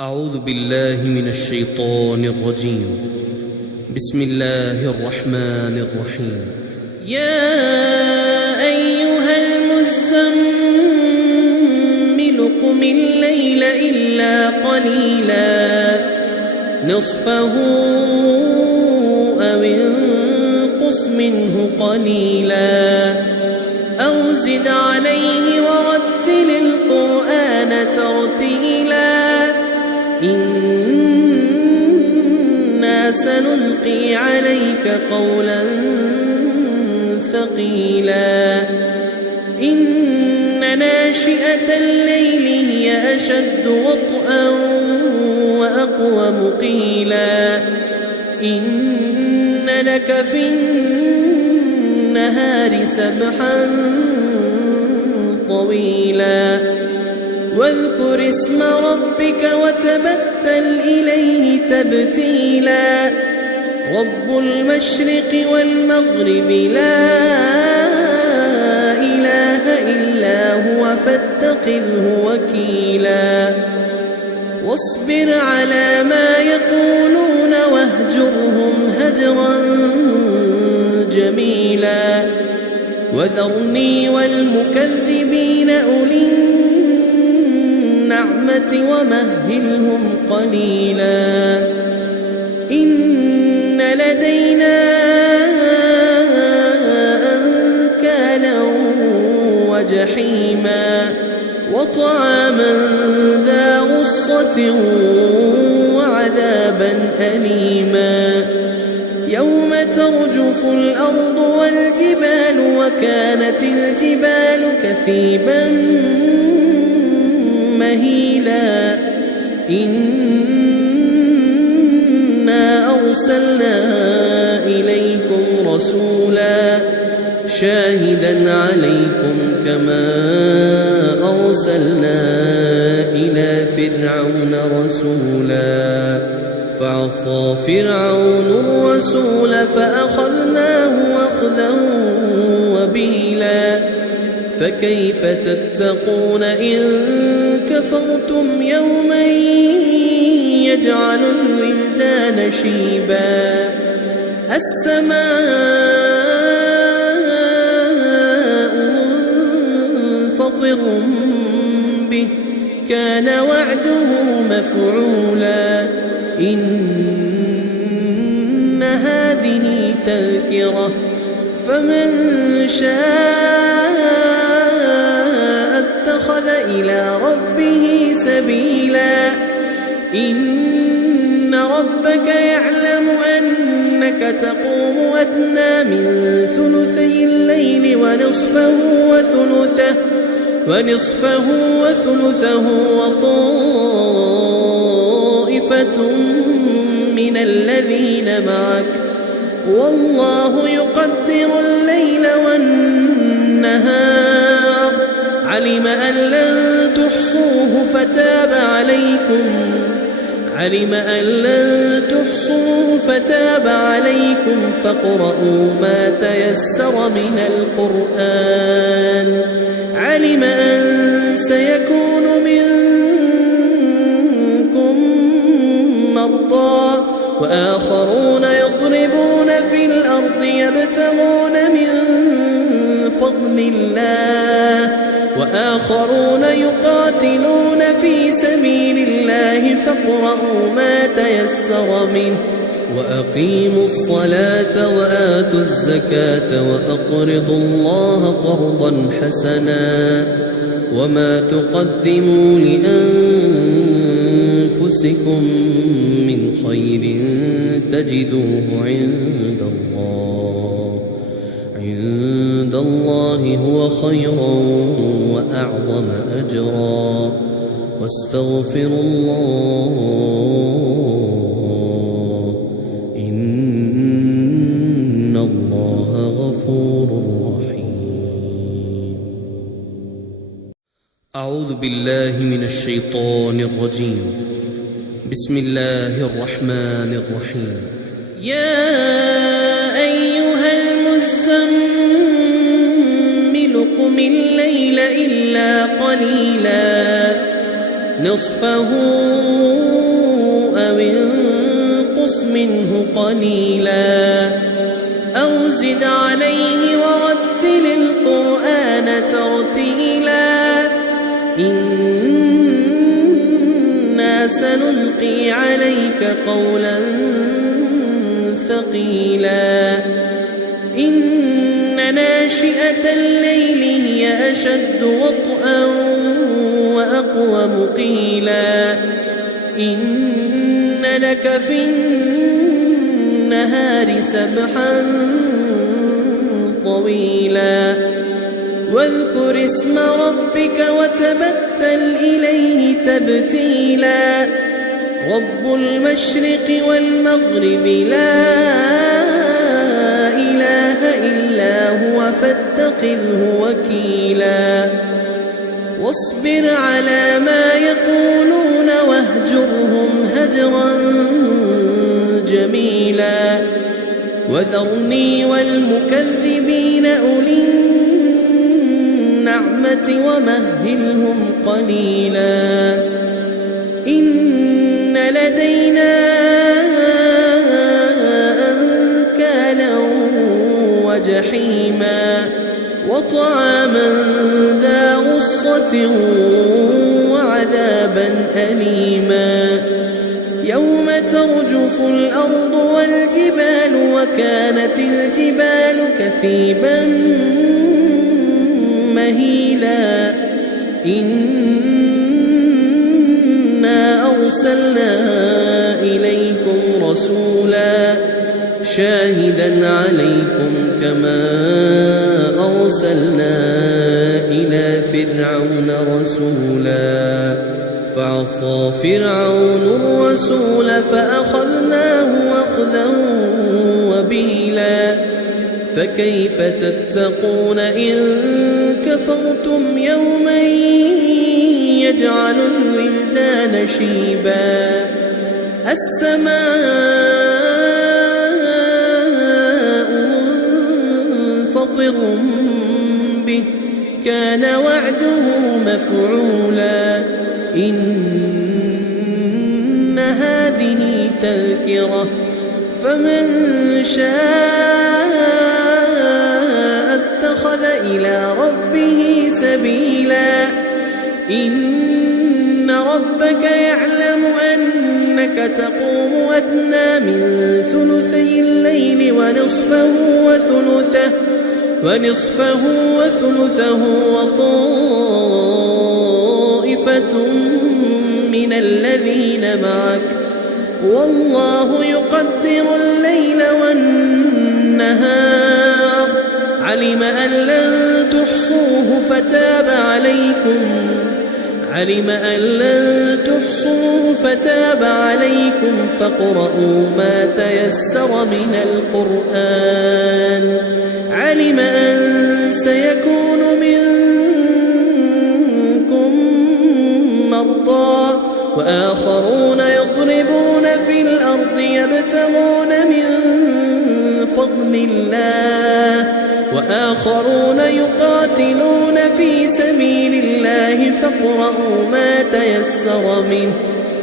أعوذ بالله من الشيطان الرجيم. بسم الله الرحمن الرحيم. يا أيها المزمل قم الليل إلا قليلا نصفه أو انقص منه قليلا أو زد عليه ورتل القرآن ترتيلا إنا سنلقي عليك قولا ثقيلا إن ناشئة الليل هي أشد وطئا وأقوم قيلا إن لك في النهار سبحا طويلا واذكر اسم ربك وتبتل إليه تبتيلا رب المشرق والمغرب لا إله إلا هو فاتخذه وكيلا واصبر على ما يقولون واهجرهم هجرا جميلا وذرني والمكذبين أولي النعمة ومهلهم قليلا إن لدينا أنكالا وجحيما وطعاما ذا غصة وعذابا أليما يوم ترجف الأرض والجبال وكانت الجبال كثيبا مهيلا إنا أرسلنا إليكم رسولا شاهدا عليكم كما أرسلنا إلى فرعون رسولا فعصى فرعون الرسول فأخذناه أخذا وبيلا فكيف تتقون إن كفرتم يوما يجعل الولدان شيبا السماء منفطر به كان وعده مفعولا إن هذه تذكرة فمن شاء اتخذ إلى ربه سبيلا إن ربك يعلم أنك تقوم أدنى من ثلثي الليل ونصفه وثلثه وطائفة من الذين معك والله يقدر الليل والنهار علم أن لن تحصوه فتاب عليكم فاقرؤوا ما تيسر من القرآن علم أن سيكون منكم مرضى وآخرون يضربون في الأرض يبتغون من فضل الله وآخرون يقاتلون في سبيل الله فاقرؤوا ما تيسر منه وأقيموا الصلاة وآتوا الزكاة وأقرضوا الله قرضا حسنا وما تقدموا لأنفسكم من خير تجدوه عند الله هو خيرا وأعظم أجرا واستغفروا الله إن الله غفور رحيم. أعوذ بالله من الشيطان الرجيم. بسم الله الرحمن الرحيم. يا أيها المزمل قم الليل إلا قليلا نصفه منه قليلا أو زد عليه ورتل القرآن ترتيلا إنا سنلقي عليك قولا ثقيلا إن ناشئة الليل هي أشد وطئا وأقوم قيلا إن لك في النهار سبحا طويلا واذكر اسم ربك وتبتل إليه تبتيلا رب المشرق والمغرب لا إله إلا هو فاتخذه وكيلا واصبر على ما يقولون واهجرهم هجرا جميلا وذرني والمكذبين أولي النعمة ومهلهم قليلا إن لدينا أنكالا وجحيما وطعاما ذا غصة وعذابا أليما يوم ترجف الأرض والجبال وكانت الجبال كثيبا مهيلا إنا أرسلنا إليكم رسولا شاهدا عليكم كما أرسلنا إلى فرعون رسولا فعصى فرعون الرسول فأخذناه أخذا وبيلا فكيف تتقون إن كفرتم يوما يجعل الولدان شيبا السماء منفطر به كان وعده مفعولا إن هذه تذكرة فمن شاء اتخذ إلى ربه سبيلا إن ربك يعلم أنك تقوم أدنى من ثلثي الليل ونصفه وثلثه وطائفة من الذين معك والله يقدر الليل والنهار علم أن لن تحصوه فتاب عليكم فاقرؤوا ما تيسر من القرآن علم أن سيكون منكم مرضى وآخرون يضربون في الأرض يبتغون من فضل الله وآخرون يقاتلون في سبيل الله فاقرؤوا ما تيسر منه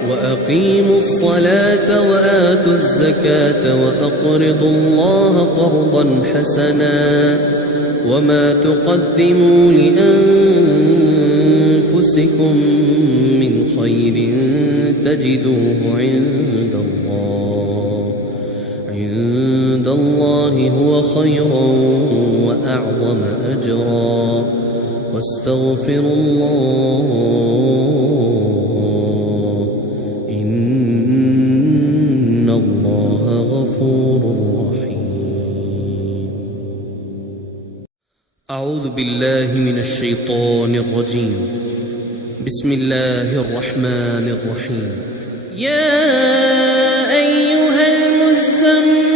وأقيموا الصلاة وآتوا الزكاة وأقرضوا الله قرضا حسنا وما تقدموا لأنفسكم من خير تجدوه عند الله هو خيرا وأعظم أجرا واستغفروا الله إن الله غفور رحيم. أعوذ بالله من الشيطان الرجيم. بسم الله الرحمن الرحيم. يا أيها المزمل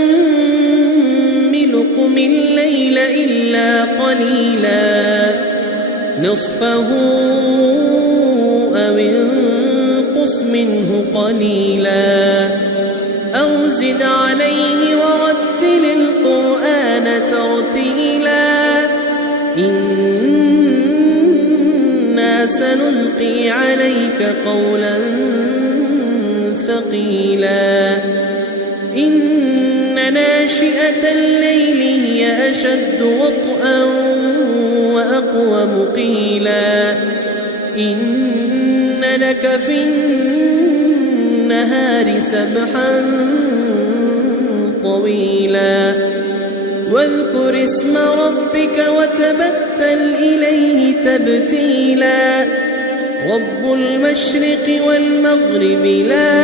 قم الليل إلا قليلا نصفه أو انقص منه قليلا أو زد عليه ورتل القرآن ترتيلا إنا سنلقي عليك قولا ثقيلا إن ناشئة الليل هي أشد وطئا وأقوم قيلا إن لك في النهار سبحا طويلا واذكر اسم ربك وتبتل إليه تبتيلا رب المشرق والمغرب لا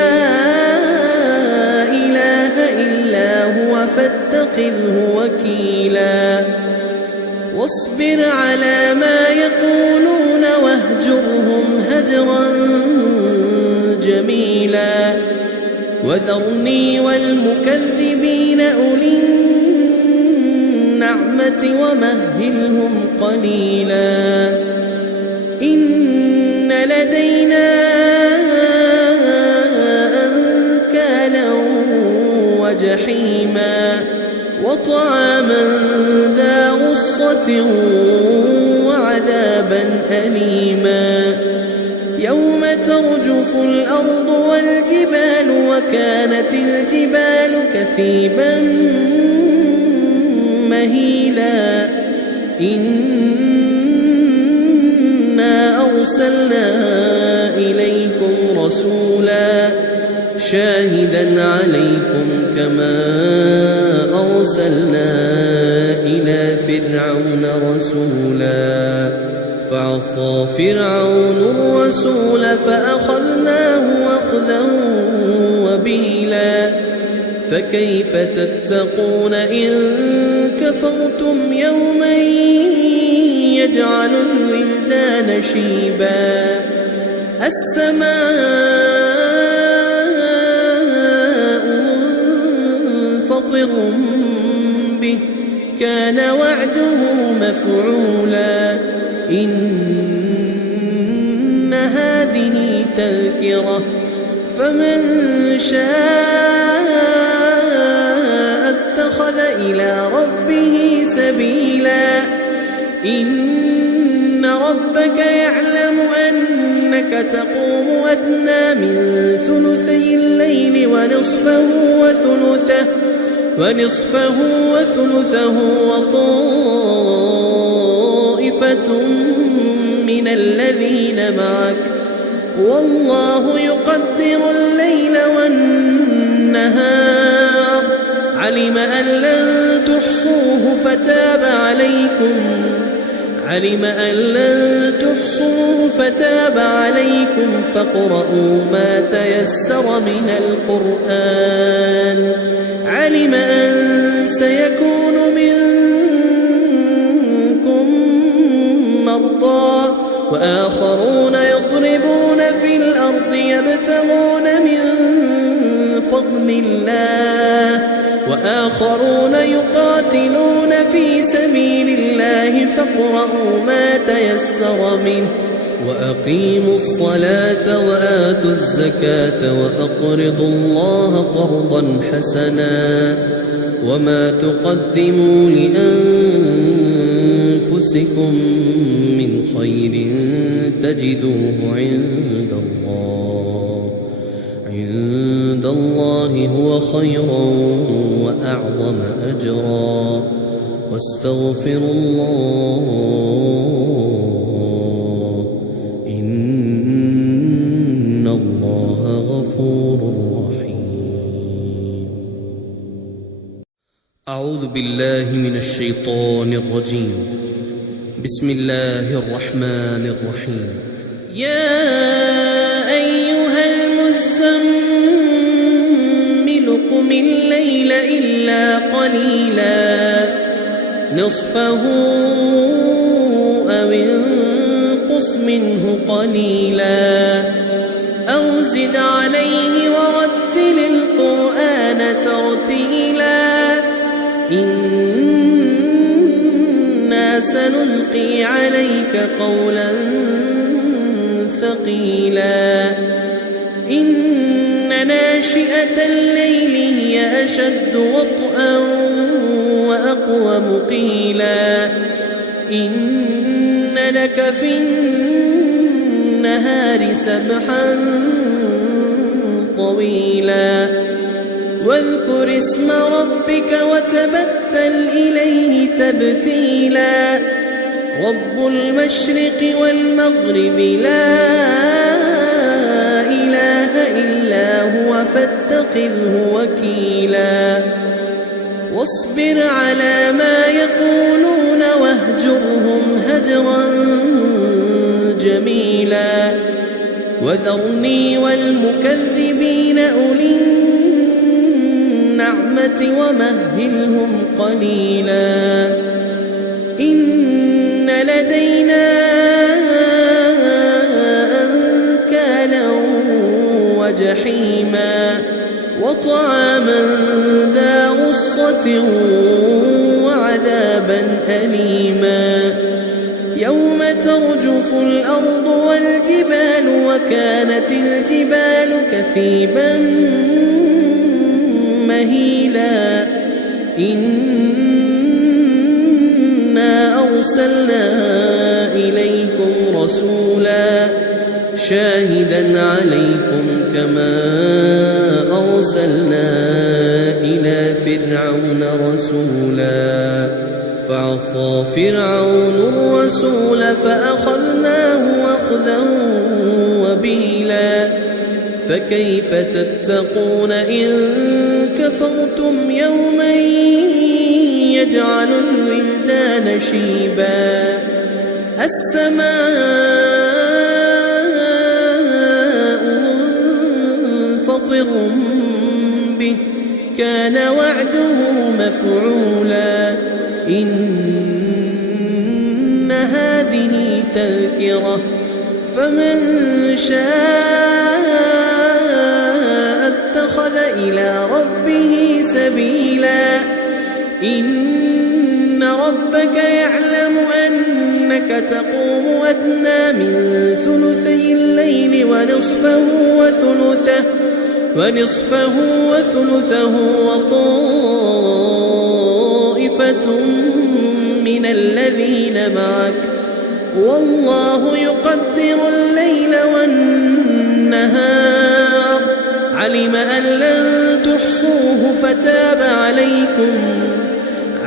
إله إلا هو فاتخذه وكيلا واصبر على ما يقولون واهجرهم هجرا جميلا وذرني والمكذبين أولي النعمة ومهلهم قليلا إن لدينا أنكالا وجحيما وطعاما ذا غصة وعذابا أليما يوم ترجف الأرض والجبال وكانت الجبال كثيبا مهيلا إنا أرسلنا إليكم رسولا شاهدا عليكم كما أرسلنا إلى فرعون رسولا فعصى فرعون الرسول فأخذناه أخذا وبيلا فكيف تتقون إن كفرتم يوما يجعل الولدان شيبا السماء منفطر به كان وعده مفعولا إن هذه تذكرة فمن شاء اتخذ إلى ربه سبيلا إن ربك يعلم أنك تقوم أدنى من ثلثي الليل ونصفه وثلثه وطائفة من الذين معك والله يقدر الليل والنهار علم أن لن تحصوه فتاب عليكم فاقرؤوا ما تيسر من القرآن علم أن سيكون منكم مرضى وآخرون يضربون في الأرض يبتغون من فضل الله وآخرون يقاتلون في سبيل الله فاقرؤوا ما تيسر منه وأقيموا الصلاة وآتوا الزكاة وأقرضوا الله قرضا حسنا وما تقدموا لأنفسكم من خير تجدوه عند الله هو خيرا وأعظم أجرا واستغفروا الله إن الله غفور رحيم. أعوذ بالله من الشيطان الرجيم. بسم الله الرحمن الرحيم. يا أيها المزمل قم الليل إلا قليلا نصفه أو انقص منه قليلا أو زد عليه ورتل القرآن ترتيلا إنا سنلقي عليك قولا ثقيلا إن ناشئة الليل هي أشد وطئا وأقوم قيلا إن لك في النهار سبحا طويلا واذكر اسم ربك وتبتل إليه تبتيلا رب المشرق والمغرب لا إله إلا هو فاتخذه وكيلا واصبر على ما يقولون واهجرهم هجرا جميلا وذرني والمكذبين أولي النعمة ومهلهم قليلا إن لدينا أنكالا وجحيما وطعاما ذا غصة وعذابا أليما يوم ترجف الأرض والجبال وكانت الجبال كثيبا مهيلا إنا أرسلنا إليكم رسولا شاهدا عليكم كما أرسلنا إلى فرعون رسولا فعصى فرعون الرسول فأخذناه أخذا وبيلا فكيف تتقون إن كفرتم يوما يجعل الولدان شيبا السماء منفطر به كان وعده مفعولا إن هذه تذكرة فمن شاء اتخذ إلى ربه سبيلا إن ربك يعلم أنك تقوم أدنى من ثلثي الليل ونصفه وثلثه وطائفة من الذين معك والله يقدر الليل والنهار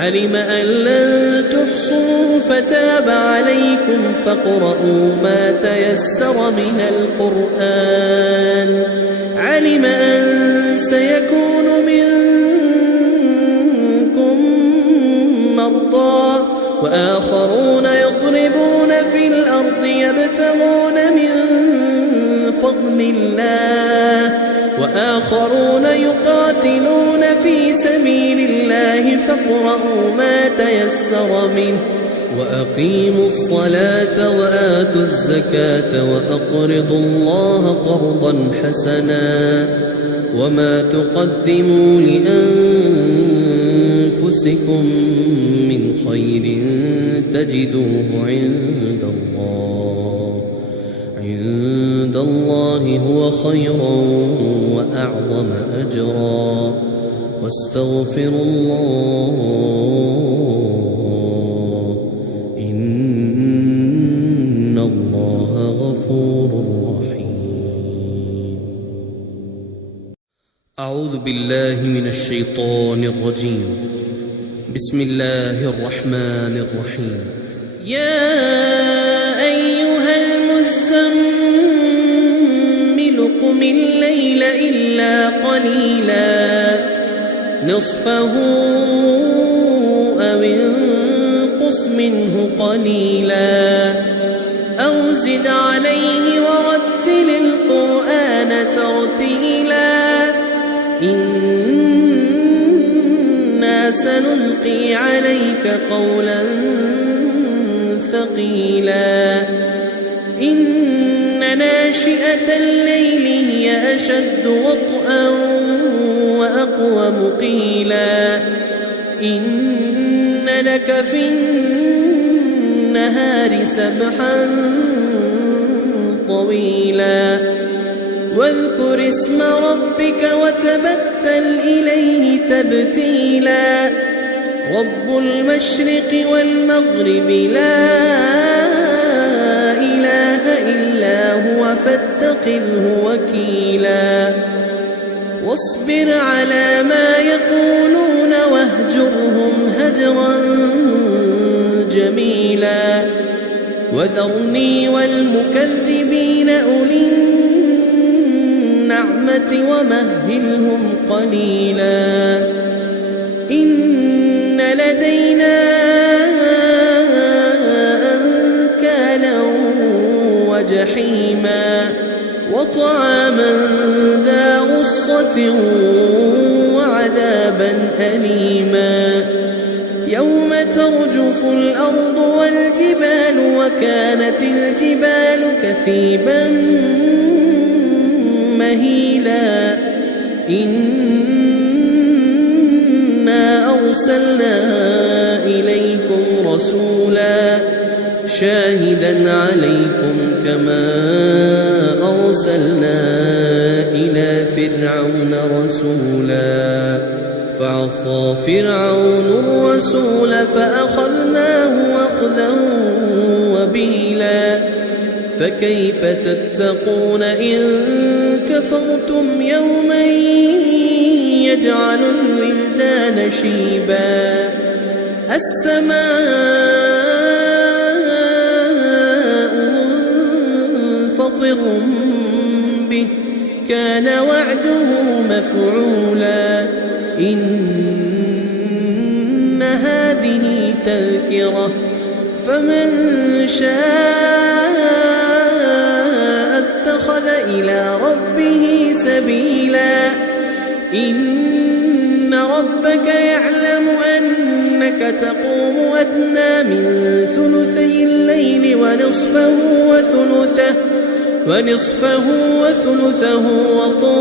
علم أن لن تحصوه فتاب عليكم فاقرؤوا ما تيسر من القرآن علم أن سيكون منكم مرضى وآخرون يضربون في الأرض يبتغون من فضل الله وآخرون يقاتلون في سبيل الله فاقرؤوا ما تيسر منه وأقيموا الصلاة وآتوا الزكاة وأقرضوا الله قرضا حسنا وما تقدموا لأنفسكم من خير تجدوه عند الله هو خيرا وأعظم أجرا واستغفروا الله إن الله غفور رحيم. أعوذ بالله من الشيطان الرجيم. بسم الله الرحمن الرحيم. يا أيها المزمل قم الليل إلا قليلا نصفه أو انقص منه قليلا أو زد عليه ورتل القرآن ترتيلا إنا سنلقي عليك قولا ثقيلا إن ناشئة الليل هي أشد وطئا وأقوم قيلا إن لك في النهار سبحا طويلا واذكر اسم ربك وتبتل إليه تبتيلا رب المشرق والمغرب لا إله إلا هو فاتخذه وكيلا واصبر على ما يقولون واهجرهم هجرا جميلا وذرني والمكذبين أولي النعمة ومهلهم قليلا إن لدينا أنكالا وجحيما وطعاما ذا غصة وعذابا أليما يوم ترجف الأرض والجبال وكانت الجبال كثيبا مهيلا إنا أرسلنا إليكم رسولا شاهدا عليكم كما أرسلنا إلى فرعون رسولا فعصى فرعون الرسول فأخذناه أخذا وبيلا فكيف تتقون إن كفرتم يوما يجعل الولدان شيبا السماء منفطر به كان وعده مفعولا إن هذه تذكرة فمن شاء اتخذ إلى ربه سبيلا إن ربك يعلم أنك تقوم أدنى من ثلثي الليل ونصفه وثلثه وطائفة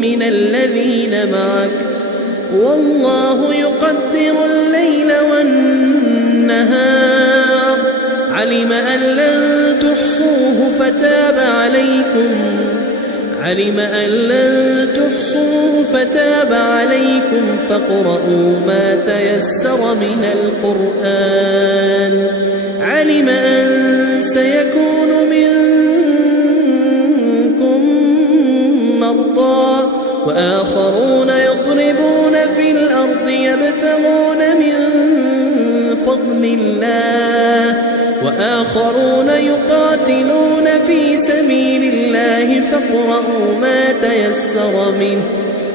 من الذين معك والله يقدر الليل والنهار علم أن لن تحصوه فتاب عليكم فاقرؤوا ما تيسر من القرآن علم أن سيكون منكم مرضى وآخرون يضربون في الأرض يبتغون من فضل الله وآخرون يقاتلون في سبيل الله فاقرؤوا ما تيسر منه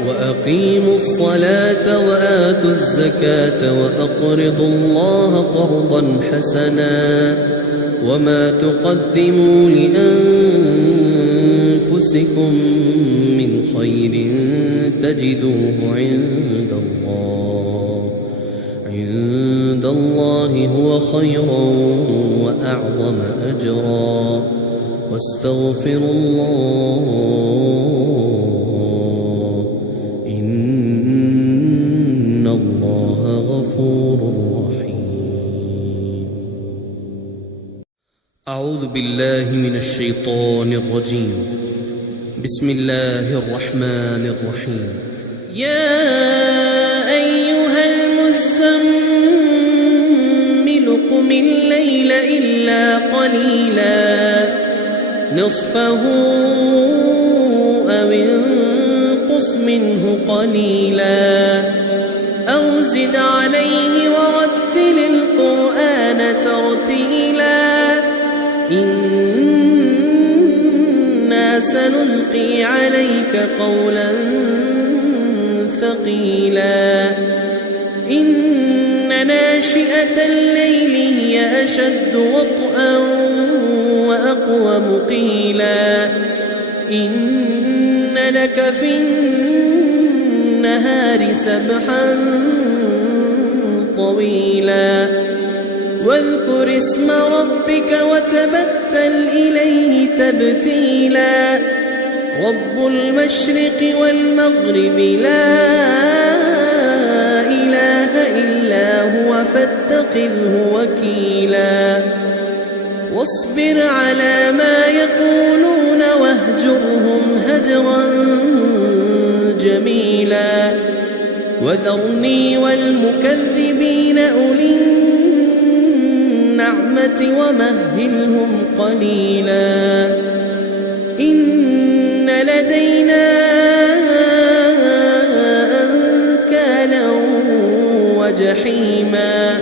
وأقيموا الصلاة وآتوا الزكاة وأقرضوا الله قرضا حسنا وما تقدموا لأنفسكم من خير تجدوه عند الله هو خيرا وأعظم أجرا واستغفروا الله إن الله غفور رحيم. أعوذ بالله من الشيطان الرجيم. بسم الله الرحمن الرحيم. يا أيها المزمل قم الليل إلا قليلا نصفه أو انقص منه قليلا أو زد عليه ورتل القرآن ترتيلا إنا سنلقي عليك قولا ثقيلا إن ناشئة الليل هي أشد وطئا وأقوم قيلا إن لك في النهار سبحا طويلا واذكر اسم ربك وتبتل إليه تبتيلا رب المشرق والمغرب لا إله إلا هو فاتخذه وكيلا واصبر على ما يقولون واهجرهم هجرا جميلا وذرني والمكذبين أولي النعمة ومهلهم قليلا لدينا أنكالا وجحيما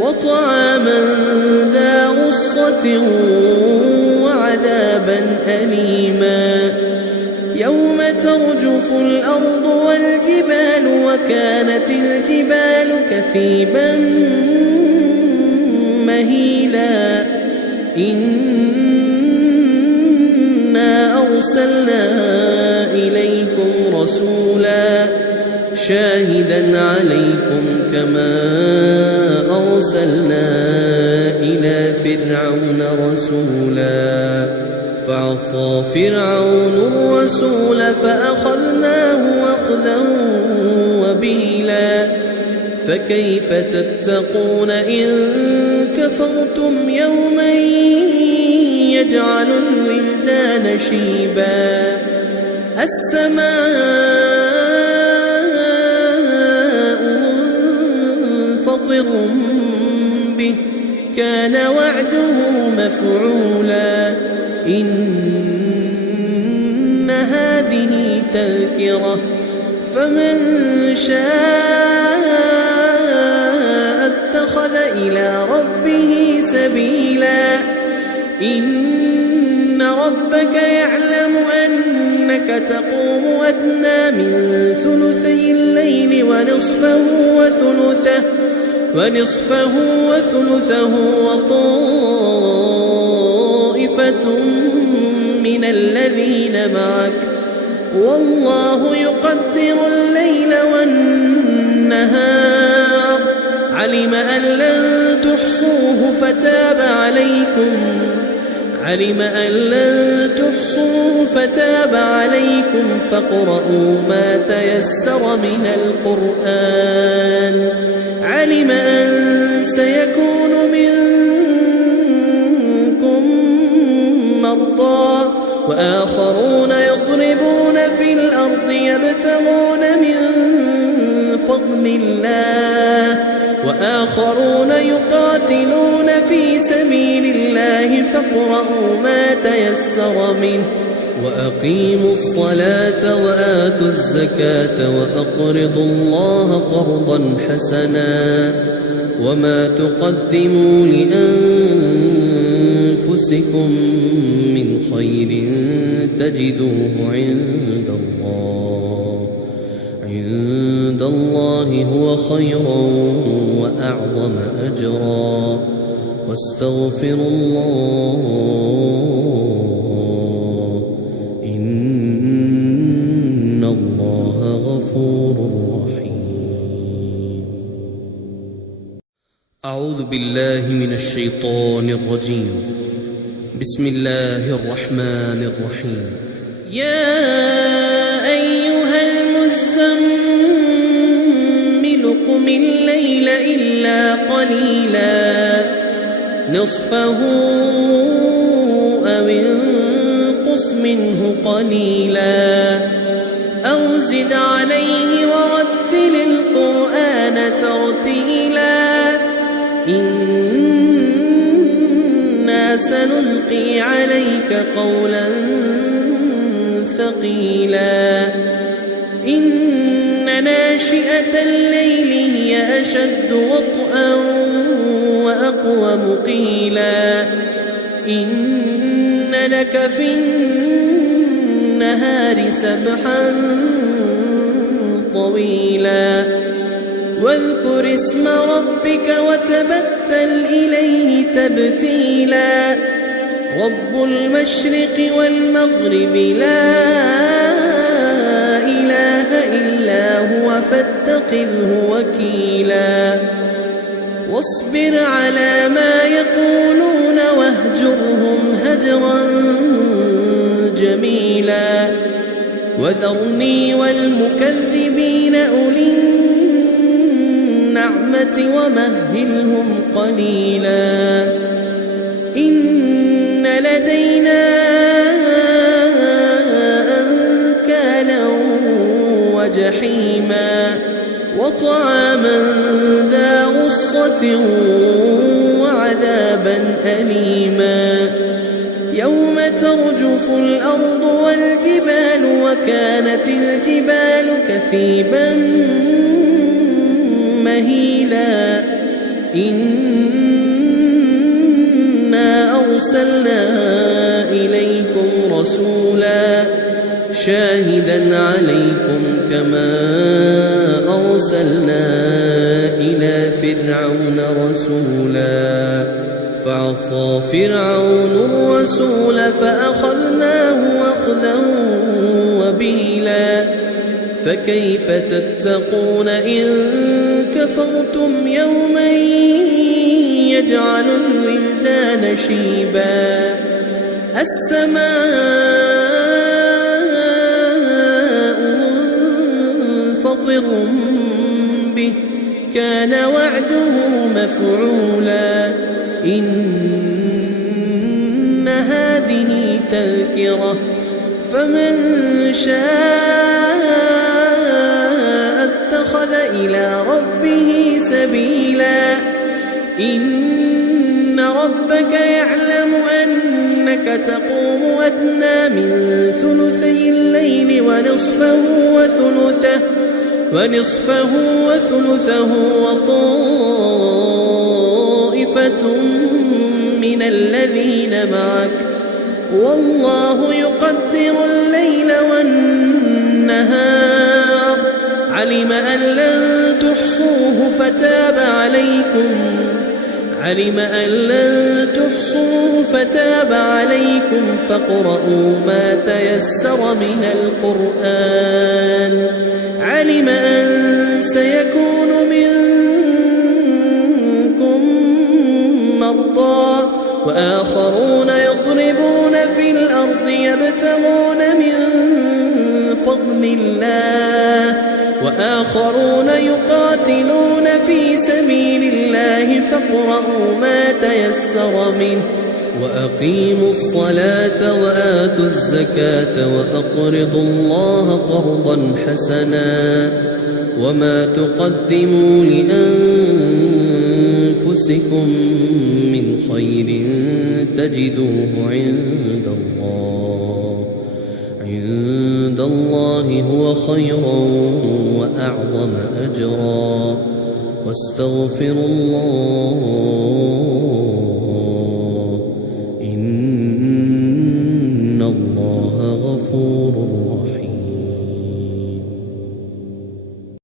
وطعاما ذا غصة وعذابا أليما يوم ترجف الأرض والجبال وكانت الجبال كثيبا مهيلا إنا أرسلنا إليكم رسولا شاهدا عليكم كما أرسلنا إلى فرعون رسولا فعصى فرعون الرسول فأخذناه أخذا وبيلا فكيف تتقون إن كفرتم يوما يجعل الولدان شيبا السماء منفطر به كان وعده مفعولا إن هذه تذكرة فمن شاء اتخذ إلى ربه سبيلا إن ربك يعلم أنك تقوم أدنى من ثلثي الليل ونصفه وثلثه وطائفة من الذين معك والله يقدر الليل والنهار علم أن لن تحصوه فتاب عليكم فاقرؤوا ما تيسر من القرآن علم أن سيكون منكم مرضى وآخرون يضربون في الأرض يبتغون من فضل الله وآخرون يقاتلون في سبيل الله فاقرؤوا ما تيسر منه وأقيموا الصلاة وآتوا الزكاة وأقرضوا الله قرضا حسنا وما تقدموا لأنفسكم من خير تجدوه عند الله هو خيرا وأعظم أجرا واستغفروا الله إن الله غفور رحيم. أعوذ بالله من الشيطان الرجيم. بسم الله الرحمن الرحيم. يا أيها المزمل قم الليل إلا قليلا نصفه أو انقص منه قليلا أو زد عليه ورتل القرآن ترتيلا إنا سنلقي عليك قولا ثقيلا إن ناشئة الليل هي أشد وطئا وأقوم قيلا إن لك في النهار سبحا طويلا واذكر اسم ربك وتبتل إليه تبتيلا رب المشرق والمغرب لا إله إلا هو فاتخذه وكيلا واصبر على ما يقولون واهجرهم هجرا جميلا وذرني والمكذبين أولي النعمة ومهلهم قليلا إن لدينا أنكالا وجحيما وطعاما ذا غصة وعذابا أليما يوم ترجف الأرض والجبال وكانت الجبال كثيبا مهيلا إنا أرسلنا إليكم رسولا شاهدا عليكم كما أرسلنا إلى فرعون رسولا فعصى فرعون الرسول فأخذناه أخذا وبيلا فكيف تتقون إن كفرتم يوما يجعل الولدان شيبا السماء منفطر به كان وعده مفعولا إن هذه تذكرة فمن شاء اتخذ إلى ربه سبيلا إن ربك يعلم أنك تقوم أدنى من ثلثي الليل ونصفه وثلثه وطائفة من الذين معك والله يقدر الليل والنهار علم أن لن تحصوه فتاب عليكم فاقرؤوا ما تيسر من القرآن علم أن سيكون منكم مرضى وآخرون يضربون في الأرض يبتغون من فضل الله وآخرون يقاتلون في سبيل الله فاقرؤوا ما تيسر منه وأقيموا الصلاة وآتوا الزكاة وأقرضوا الله قرضا حسنا وما تقدموا لأنفسكم من خير تجدوه عند الله هو خيرا وأعظم أجرا واستغفروا الله